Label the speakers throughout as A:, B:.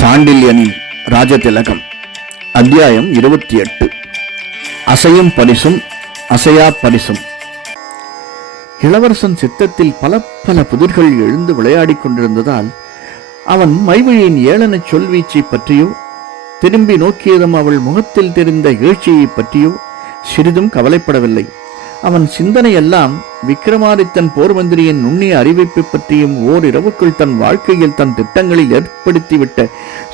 A: சாண்டில்யனின் ராஜதிலகம் அத்தியாயம் இருபத்தி எட்டு அசையும் பரிசும் அசையா பரிசும். இளவரசன் சித்தத்தில் பல பல புதிர்கள் எழுந்து விளையாடிக் கொண்டிருந்ததால் அவன் மைவழியின் ஏளனச் சொல்வீச்சை பற்றியோ திரும்பி நோக்கியதும் அவள் முகத்தில் தெரிந்த எழுச்சியைப் பற்றியோ சிறிதும் கவலைப்படவில்லை. அவன் சிந்தனையெல்லாம் விக்ரமாதித்தன் போர்மந்திரியின் நுண்ணிய அறிவிப்பை பற்றியும் ஓரிரவுக்குள் தன் வாழ்க்கையில் தன் திட்டங்களில் ஏற்படுத்திவிட்ட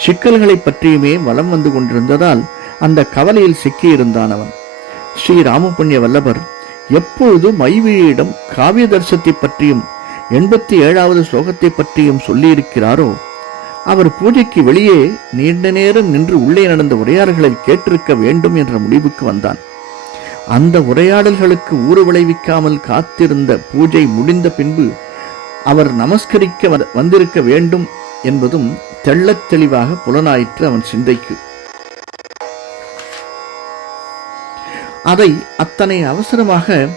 A: சிக்கல்களை பற்றியுமே வலம் வந்து கொண்டிருந்ததால் அந்த கவலையில் சிக்கியிருந்தான் அவன். ஸ்ரீ ராமபுண்ணிய வல்லபர் எப்பொழுது மைவிழியிடம் காவிய தர்சத்தை பற்றியும் எண்பத்தி ஏழாவது ஸ்லோகத்தை பற்றியும் சொல்லியிருக்கிறாரோ அவர் பூஜைக்கு வெளியே நீண்ட நேரம் நின்று உள்ளே நடந்த உரையாடல்களை கேட்டிருக்க வேண்டும் என்ற முடிவுக்கு வந்தான். அந்த உரையாடல்களுக்கு ஊறு விளைவிக்காமல் காத்திருந்த பூஜை முடிந்த பின்பு அவர் நமஸ்கரிக்க வந்திருக்க வேண்டும் என்பதும் தெள்ளத் தெளிவாக புலனாயிற்று அவன் சிந்தைக்கு. அதை அத்தனை அவசரமாக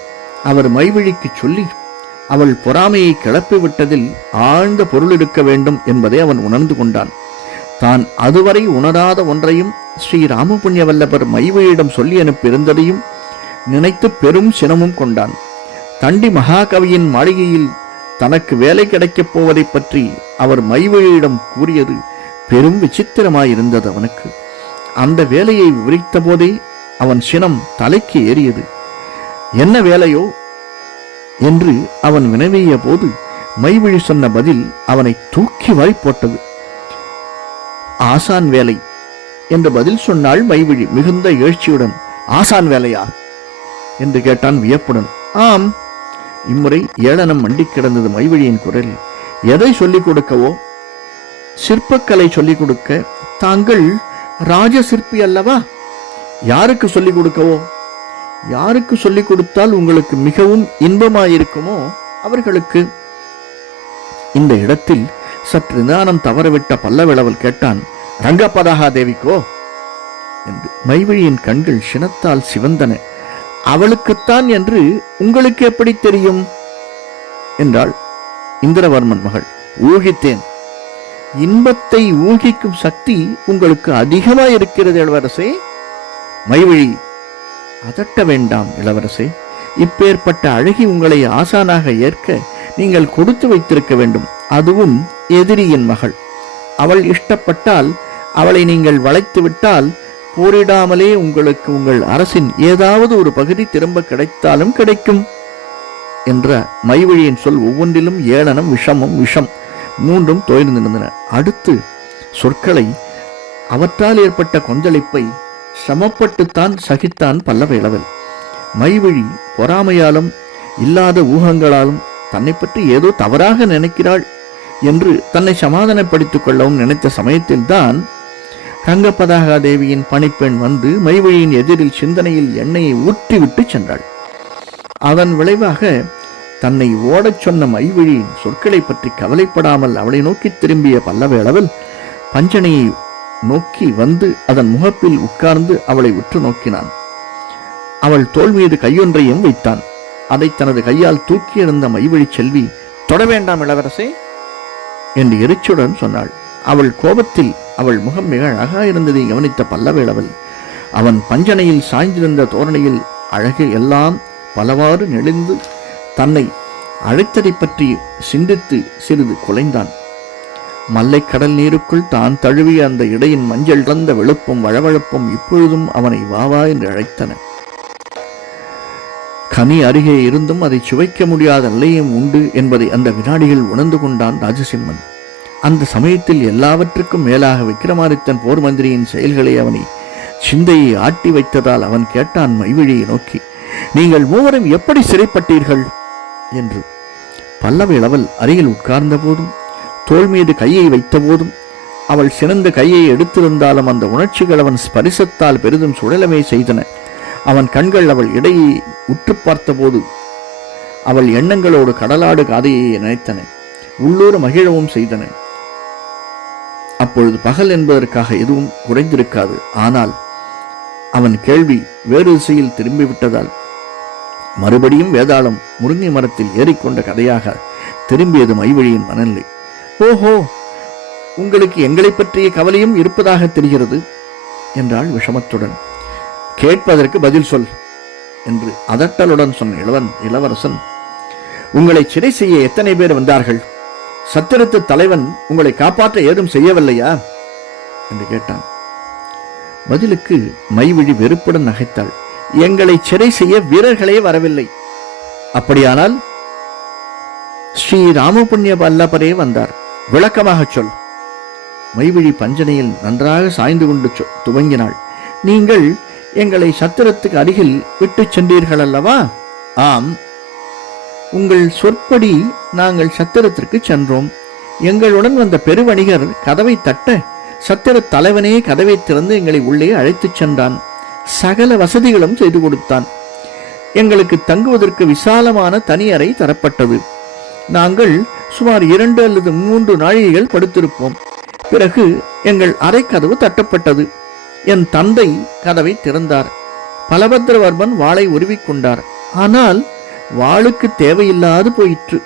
A: அவர் மைவழிக்கு சொல்லி அவள் பொறாமையை கிளப்பி விட்டதில் ஆழ்ந்த பொருள் இருக்க வேண்டும் என்பதை அவன் உணர்ந்து கொண்டான். தான் அதுவரை உணராத ஒன்றையும் ஸ்ரீ ராமபுண்ணிய வல்லபர் மைவழியிடம் சொல்லி அனுப்பியிருந்ததையும் நினைத்து பெரும் சினமும் கொண்டான். தண்டி மகாகவியின் மாளிகையில் தனக்கு வேலை கிடைக்கப் போவதைப் பற்றி அவர் மைவழியிடம் கூறியது பெரும் விசித்திரமாயிருந்தது அவனுக்கு. அந்த வேலையை விவரித்த போதே அவன் சினம் தலைக்கு ஏறியது. என்ன வேலையோ? என்று அவன் வினவிய போது மைவிழி சொன்ன பதில் அவனை தூக்கி வாரி போட்டது. ஆசான் வேலை என்று பதில் சொன்னாள் மைவிழி மிகுந்த எழுச்சியுடன். ஆசான் வேலையா? என்று கேட்டான் வியப்புடன். ஆம். இம்முறை ஏளனம் மண்டி கிடந்தது மைவழியின் குரல். எதை சொல்லிக் கொடுக்கவோ? சிற்பக்கலை சொல்லிக் கொடுக்க. தாங்கள் ராஜ சிற்பி அல்லவா? யாருக்கு சொல்லிக் கொடுக்கவோ? யாருக்கு சொல்லிக் கொடுத்தால் உங்களுக்கு மிகவும் இன்பமாயிருக்குமோ அவர்களுக்கு? இந்த இடத்தில் சற்று நிதானம் தவறவிட்ட பல்லவிளவல் கேட்டான் ரங்கபதகா தேவிக்கோ என்று மைவழியின் கண்கள் சினத்தால் சிவந்தன. அவளுக்குத்தான் என்று உங்களுக்கு எப்படி தெரியும்? என்றாள் இந்திரவர்மன் மகள். ஊகித்தேன். இன்பத்தை ஊகிக்கும் சக்தி உங்களுக்கு அதிகமாயிருக்கிறது இளவரசே. மைவழி அதட்ட வேண்டாம் இளவரசே. இப்பேற்பட்ட அழகி உங்களை ஆசானாக ஏற்க நீங்கள் கொடுத்து வைத்திருக்க வேண்டும். அதுவும் எதிரியின் மகள். அவள் இஷ்டப்பட்டால் அவளை நீங்கள் வளைத்து விட்டால் போரிடாமலே உங்களுக்கு உங்கள் அரசின் ஏதாவது ஒரு பகுதி திரும்ப கிடைத்தாலும் கிடைக்கும் என்ற மைவழியின் சொல் ஒவ்வொன்றிலும் ஏளனம் விஷமம் விஷம் மூன்றும் தோய்ந்திருந்தன அடுத்து சொற்களை அவற்றால் ஏற்பட்ட கொந்தளிப்பை சமப்பட்டுத்தான் சகித்தான் பல்லவ இளவல். மைவிழி பொறாமையாலும் இல்லாத ஊகங்களாலும் தன்னை பற்றி ஏதோ தவறாக நினைக்கிறாள் என்று தன்னை சமாதானப்படுத்திக் கொள்ளவும் நினைத்த சமயத்தில்தான் கங்கப்பதாகா தேவியின் பணிப்பெண் வந்து மைவழியின் எதிரில் சிந்தனையில் எண்ணெயை ஊற்றிவிட்டு சென்றாள். அதன் விளைவாக தன்னை ஓடச் சொன்ன மைவழியின் சொற்களை பற்றி கவலைப்படாமல் அவளை நோக்கி திரும்பிய பல்லவேளவில் பஞ்சனையை நோக்கி வந்து அதன் முகப்பில் உட்கார்ந்து அவளை உற்று நோக்கினான். அவள் தோல் மீது கையொன்றையும் வைத்தான். அதை தனது கையால் தூக்கி எழுந்த மைவழி செல்வி தொட வேண்டாம் இளவரசே என்று எரிச்சுடன் சொன்னாள். அவள் கோபத்தில் அவள் முகம் மிக அழகாயிருந்ததை கவனித்த பல்லவேளவன் அவன் பஞ்சனையில் சாய்ந்திருந்த தோரணையில் அழகு எல்லாம் பலவாறு நெளிந்து தன்னை அழைத்ததைப் பற்றி சிந்தித்து சிறிது குலைந்தான். மல்லை கடல் நீருக்குள் தான் தழுவிய அந்த இடையின் மஞ்சள் கலந்த வெளுப்பும் வழவழப்பும் இப்பொழுதும் அவனை வாவா என்று அழைத்தன. கனி அருகே இருந்தும் அதை சுவைக்க முடியாத நிலையும் உண்டு என்பதை அந்த வினாடிகள் உணர்ந்து கொண்டான் ராஜசிம்மன். அந்த சமயத்தில் எல்லாவற்றுக்கும் மேலாக விக்ரமாதித்தன் போர் மந்திரியின் செயல்களை அவனை சிந்தையை ஆட்டி வைத்ததால் அவன் கேட்டான் மைவிழியை நோக்கி நீங்கள் மூவரும் எப்படி சிறைப்பட்டீர்கள்? என்று. பல்லவ இளவல் அருகில் உட்கார்ந்த போதும் தோல் மீது கையை வைத்த போதும் அவள் சிறந்த கையை எடுத்திருந்தாலும் அந்த உணர்ச்சிகள் அவன் ஸ்பரிசத்தால் பெரிதும் சுழலமே செய்தன. அவன் கண்கள் அவள் இடையை உற்று பார்த்தபோது அவள் எண்ணங்களோடு கடலாடு காதையை நினைத்தன. உள்ளூர் மகிழவும் செய்தன. அப்பொழுது பகல் என்பதற்காக எதுவும் குறைந்திருக்காது. ஆனால் அவன் கேள்வி வேறு திசையில் திரும்பிவிட்டதால் மறுபடியும் வேதாளம் முருங்கை மரத்தில் ஏறிக்கொண்ட கதையாக திரும்பியது மைவழியின் மனநிலை. ஓஹோ உங்களுக்கு எங்களை பற்றிய கவலையும் இருப்பதாக தெரிகிறது? என்றாள் விஷமத்துடன். கேட்பதற்கு பதில் சொல் என்று அதட்டலுடன் சொன்ன இளவன் இளவரசன் உங்களை சிறை செய்ய எத்தனை பேர் வந்தார்கள்? சத்திரத்து தலைவன் உங்களை காப்பாற்ற ஏதும் செய்யவில்லையா? என்று கேட்டான். பதிலுக்கு மைவிழி வெறுப்புடன் நகைத்தாள். எங்களை சிறை செய்ய வீரர்களே வரவில்லை. அப்படியானால் ஸ்ரீ ராமபுண்ணிய வல்லபரே வந்தார். விளக்கமாகச் சொல். மைவிழி பஞ்சனையில் நன்றாக சாய்ந்து கொண்டு துவங்கினாள். நீங்கள் எங்களை சத்திரத்துக்கு அருகில் விட்டுச் சென்றீர்கள் அல்லவா ஆம் உங்கள் சொற்படி நாங்கள் சத்திரத்திற்கு சென்றோம். எங்களுடன் வந்த பெருவணிகர் கதவை தட்ட சத்திர தலைவனே கதவை திறந்து எங்களை உள்ளே அழைத்துச் சென்றான். சகல வசதிகளும் செய்து கொடுத்தான். எங்களுக்கு தங்குவதற்கு விசாலமான தனி அறை தரப்பட்டது. நாங்கள் சுமார் இரண்டு அல்லது மூன்று நாழிகைகள் படுத்திருப்போம். பிறகு எங்கள் அறைக்கதவு தட்டப்பட்டது. என் தந்தை கதவை திறந்தார். பலபத்ரவர்மன் வாளை உருவிக்கொண்டார். ஆனால் வாளுக்கு தேவையில்லாது போயிற்று.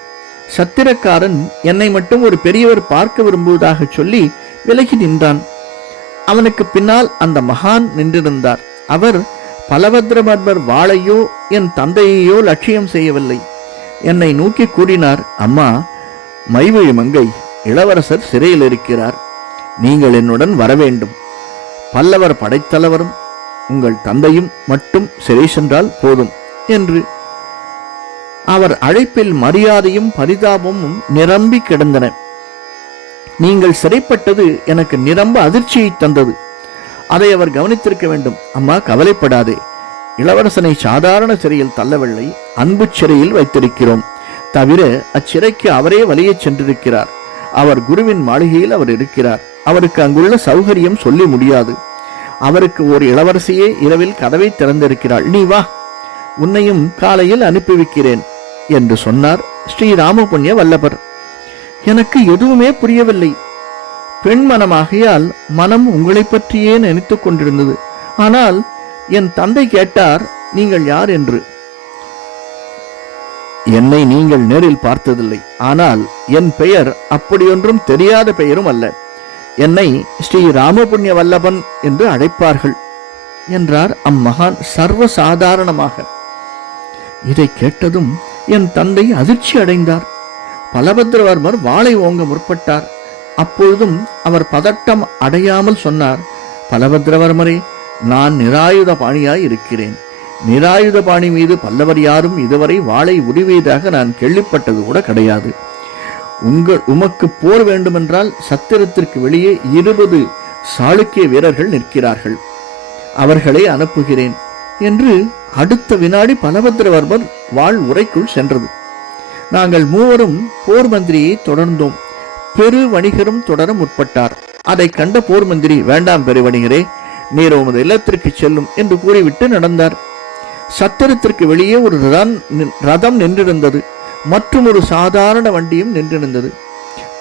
A: சத்திரக்காரன் என்னை மட்டும் ஒரு பெரியவர் பார்க்க விரும்புவதாக சொல்லி விலகி நின்றான். அவனுக்கு பின்னால் அந்த மகான் நின்றிருந்தார். அவர் பலபத்ரபர்மர் வாளையோ என் தந்தையையோ லட்சியம் செய்யவில்லை. என்னை நோக்கி கூறினார் அம்மா மைவழி மங்கை இளவரசர் சிறையில் இருக்கிறார். நீங்கள் என்னுடன் வரவேண்டும். பல்லவர் படைத்தலைவரும் உங்கள் தந்தையும் மட்டும் சிறை சென்றால் போதும் என்று அவர் அழைப்பில் மரியாதையும் பரிதாபமும் நிரம்பி கிடந்தன. நீங்கள் சிறைப்பட்டது எனக்கு நிரம்ப அதிர்ச்சியை தந்தது. அதை அவர் கவனித்திருக்க வேண்டும். அம்மா கவலைப்படாதே. இளவரசனை சாதாரண சிறையில் தள்ளவில்லை. அன்பு சிறையில் வைத்திருக்கிறோம். தவிர அச்சிறைக்கு அவரே வலியச் சென்றிருக்கிறார். அவர் குருவின் மாளிகையில் அவர் இருக்கிறார். அவருக்கு அங்குள்ள சௌகரியம் சொல்லி முடியாது. அவருக்கு ஒரு இளவரசியே இரவில் கதவை திறந்திருக்கிறாள். நீ வா. உன்னையும் காலையில் அனுப்பி வைக்கிறேன் என்று சொன்னார் ஸ்ரீ ராமபுண்ணிய வல்லபர். எனக்கு எதுவுமே புரியவில்லை. பெண் மனமாகையால் மனம் உங்களை பற்றியே நினைத்துக் கொண்டிருந்தது. ஆனால் என் தந்தை கேட்டார் நீங்கள் யார் என்று? என்னை நீங்கள் நேரில் பார்த்ததில்லை. ஆனால் என் பெயர் அப்படியொன்றும் தெரியாத பெயரும் அல்ல. என்னை ஸ்ரீ ராமபுண்ணிய வல்லபன் என்று அழைப்பார்கள் என்றார் அம்மகான் சர்வசாதாரணமாக. இதை கேட்டதும் என் தந்தை அதிர்ச்சி அடைந்தார். பலபத்ரவர்மர் வாளை ஓங்க முற்பட்டார். அப்பொழுதும் அவர் பதட்டம் அடையாமல் சொன்னார் பலபத்ரவர்மரே நான் நிராயுத பாணியாய் இருக்கிறேன். நிராயுத பாணி மீது பல்லவர் யாரும் இதுவரை வாளை உருவியதாக நான் கேள்விப்பட்டது கூட கிடையாது. உங்கள் உமக்கு போர் வேண்டுமென்றால் சத்திரத்திற்கு வெளியே இருபது சாளுக்கிய வீரர்கள் நிற்கிறார்கள். அவர்களை அனுப்புகிறேன் என்று அடுத்த வினாடி பலபத்திரவர்மர் வாழ் உரைக்குள் சென்றது. நாங்கள் மூவரும் போர் மந்திரியை தொடர்ந்தோம். பெரு வணிகரும் தொடர முற்பட்டார். அதை கண்ட போர் மந்திரி வேண்டாம் பெரு வணிகரே நீர் உமது இல்லத்திற்கு செல்லும் என்று கூறிவிட்டு நடந்தார். சத்திரத்திற்கு வெளியே ஒரு ரதம் நின்- ரதம் நின்றிருந்தது. மற்றும் ஒரு சாதாரண வண்டியும் நின்றிருந்தது.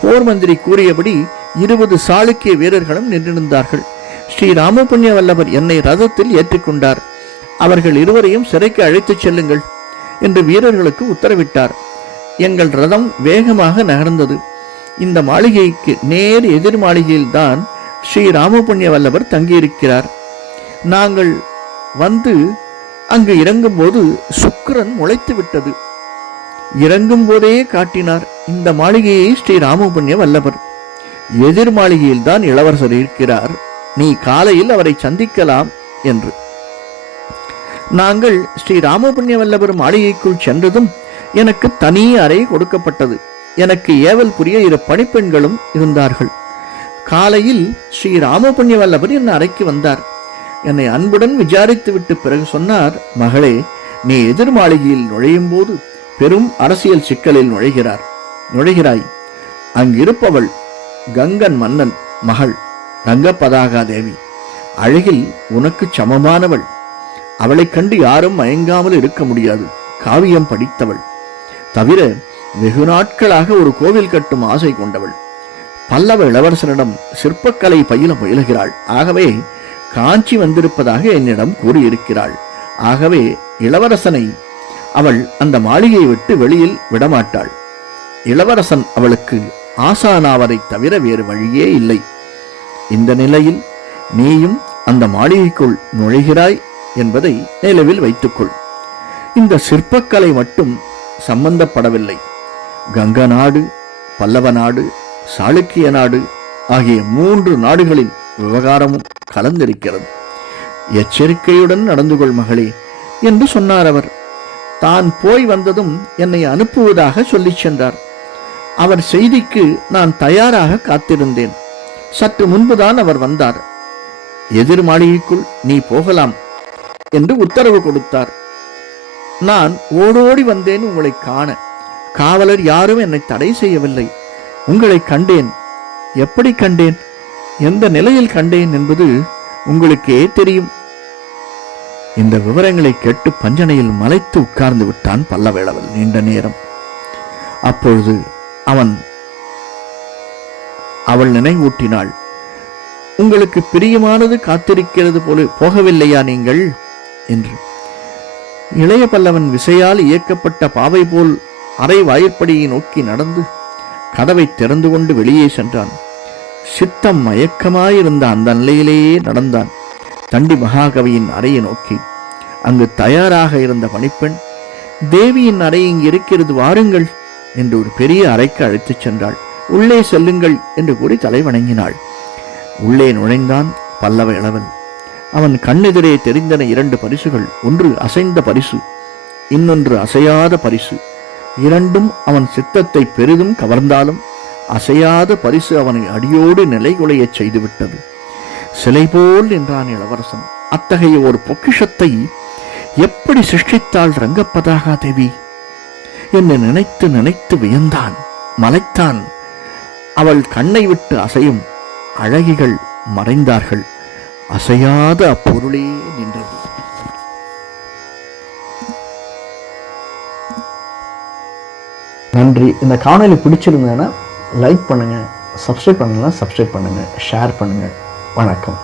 A: போர் மந்திரி கூறியபடி இருபது சாளுக்கிய வீரர்களும் நின்றிருந்தார்கள். ஸ்ரீ ராமபுண்ணிய வல்லவர் என்னை ரதத்தில் ஏற்றிக்கொண்டார். அவர்கள் இருவரையும் சிறைக்கு அழைத்துச் செல்லுங்கள் என்று வீரர்களுக்கு உத்தரவிட்டார். எங்கள் ரதம் வேகமாக நகர்ந்தது. இந்த மாளிகைக்கு நேர் எதிர் மாளிகையில்தான் ஸ்ரீ ராமபுண்ணிய வல்லவர் தங்கியிருக்கிறார். நாங்கள் வந்து அங்கு இறங்கும்போது சுக்கரன் முளைத்து விட்டது. இறங்கும் போதே காட்டினார் இந்த மாளிகையை ஸ்ரீ ராமபுண்ணிய வல்லவர். எதிர் மாளிகையில்தான் இளவரசர் இருக்கிறார். நீ காலையில் அவரை சந்திக்கலாம் என்று. நாங்கள் ஸ்ரீ ராமபுண்ணிய வல்லவர் மாளிகைக்குள் சென்றதும் எனக்கு தனி அறை கொடுக்கப்பட்டது. எனக்கு ஏவல் புரிய இரு பணிப்பெண்களும் இருந்தார்கள். காலையில் ஸ்ரீ ராமபுண்ணிய வல்லபர் என் அறைக்கு வந்தார். என்னை அன்புடன் விசாரித்து விட்டு பிறகு சொன்னார் மகளே நீ எதிர் மாளிகையில் நுழையும் போது பெரும் அரசியல் சிக்கலில் நுழைகிறார். நுழைகிறாய். அங்கிருப்பவள் கங்கன் மன்னன் மகள். ரங்கபதாகா தேவி. அழகில் உனக்கு சமமானவள். அவளைக் கண்டு யாரும் மயங்காமல் இருக்க முடியாது. காவியம் படித்தவள். தவிர வெகு நாட்களாக ஒரு கோவில் கட்டும் ஆசை கொண்டவள். பல்லவ இளவரசனிடம் சிற்பக்கலை பயில முயலுகிறாள். ஆகவே காஞ்சி வந்திருப்பதாக என்னிடம் கூறியிருக்கிறாள். ஆகவே இளவரசனை அவள் அந்த மாளிகையை விட்டு வெளியில் விடமாட்டாள். இளவரசன் அவளுக்கு ஆசானாவதைத் தவிர வேறு வழியே இல்லை. இந்த நிலையில் நீயும் அந்த மாளிகைக்குள் நுழைகிறாய் என்பதை நிலவில் வைத்துக்கொள். இந்த சிற்பக்கலை மட்டும் சம்பந்தப்படவில்லை. கங்க நாடு பல்லவ நாடு சாளுக்கிய நாடு ஆகிய மூன்று நாடுகளின் விவகாரமும் கலந்திருக்கிறது. எச்சரிக்கையுடன் நடந்து கொள் மகளே என்று சொன்னார் அவர். தான் போய் வந்ததும் என்னை அனுப்புவதாக சொல்லிச் சென்றார். அவர் செய்திக்கு நான் தயாராக காத்திருந்தேன். சற்று முன்புதான் அவர் வந்தார். எதிர் மாளிகைக்குள் நீ போகலாம். என்று உத்தரவு கொடுத்தார். நான் ஓடோடி வந்தேன் உங்களை காண. காவலர் யாரும் என்னை தடை செய்யவில்லை. உங்களை கண்டேன். எப்படி கண்டேன்? எந்த நிலையில் கண்டேன் என்பது உங்களுக்கே தெரியும். இந்த விவரங்களை கேட்டு பஞ்சனையில் மலைத்து உட்கார்ந்து விட்டான் பல்லவேளவன் நீண்ட நேரம். அப்பொழுது அவன் அவள் நினைவூட்டினாள் உங்களுக்கு பிரியமானது காத்திருக்கிறது போல போகவில்லையா நீங்கள்? என்று. இளைய பல்லவன் விசையால் இயக்கப்பட்ட பாவை போல் அரை வாயிற்படியை நோக்கி நடந்து கதவை திறந்து கொண்டு வெளியே சென்றான். சித்தம் மயக்கமாயிருந்த அந்த நிலையிலேயே நடந்தான். தண்டி மகாகவியின் அறையை நோக்கி. அங்கு தயாராக இருந்த பணிப்பெண் தேவியின் அறை இங்கு இருக்கிறது வாருங்கள் என்று ஒரு பெரிய அறைக்கு அழைத்துச் சென்றாள். உள்ளே செல்லுங்கள் என்று கூறி தலை வணங்கினாள் உள்ளே நுழைந்தான் பல்லவ இளவன் அவன் கண்ணெதிரே தெரிந்தன இரண்டு பரிசுகள். ஒன்று அசைந்த பரிசு இன்னொன்று அசையாத பரிசு. இரண்டும் அவன் சித்தத்தை பெரிதும் கவர்ந்தாலும் அசையாத பரிசு அவனை அடியோடு நிலைகுலையச் செய்துவிட்டது. சிலை போல் என்றான் இளவரசன். அத்தகைய ஒரு பொக்கிஷத்தை எப்படி சிருஷ்டித்தாள் ரங்கப்பதாகா தேவி? என்று நினைத்து நினைத்து வியந்தான். மலைத்தான். அவள் கண்ணை விட்டு அசையும் அழகிகள் மறைந்தார்கள். அசையாத அப்பொருளே நின்றது.
B: நன்றி. இந்த காணொளி பிடிச்சிருந்ததுன்னா லைக் பண்ணுங்கள் சப்ஸ்கிரைப் பண்ணலாம் சப்ஸ்கிரைப் பண்ணுங்கள் ஷேர் பண்ணுங்கள் வணக்கம்.